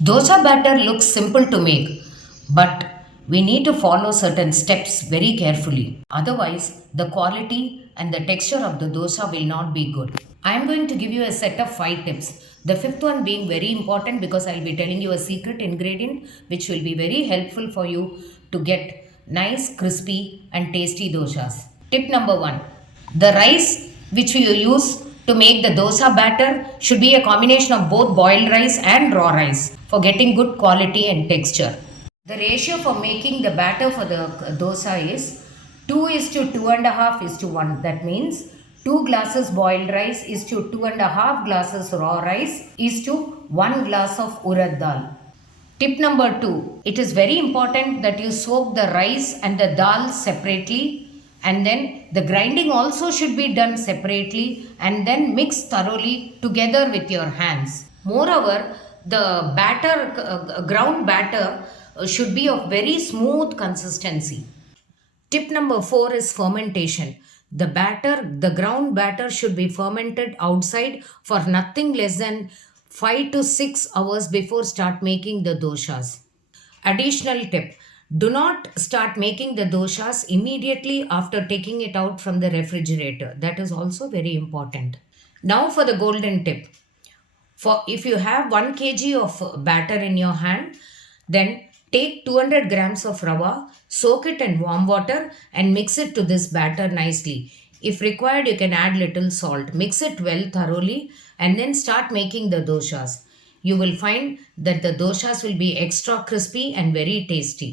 Dosa batter looks simple to make, but we need to follow certain steps very carefully. Otherwise, the quality and the texture of the dosa will not be good. I am going to give you a set of 5 tips. The fifth one being very important because I'll be telling you a secret ingredient which will be very helpful for you to get nice, crispy, and tasty dosas. Tip number 1: the rice which you use to make the dosa batter should be a combination of both boiled rice and raw rice for getting good quality and texture. The ratio for making the batter for the dosa is 2 is to 2.5 is to 1. That means 2 glasses boiled rice is to 2.5 glasses raw rice is to 1 glass of urad dal. Tip number 2: it is very important that you soak the rice and the dal separately, and then the grinding also should be done separately and then mix thoroughly together with your hands. Moreover, the ground batter should be of very smooth consistency. Tip number 4 is fermentation. The ground batter should be fermented outside for nothing less than 5 to 6 hours before start making the doshas. Additional tip: do not start making the doshas immediately after taking it out from the refrigerator. That is also very important. Now for the golden tip. For if you have 1 kg of batter in your hand, then take 200 grams of rava, soak it in warm water and mix it to this batter nicely. If required, you can add little salt. Mix it well thoroughly and then start making the doshas. You will find that the doshas will be extra crispy and very tasty.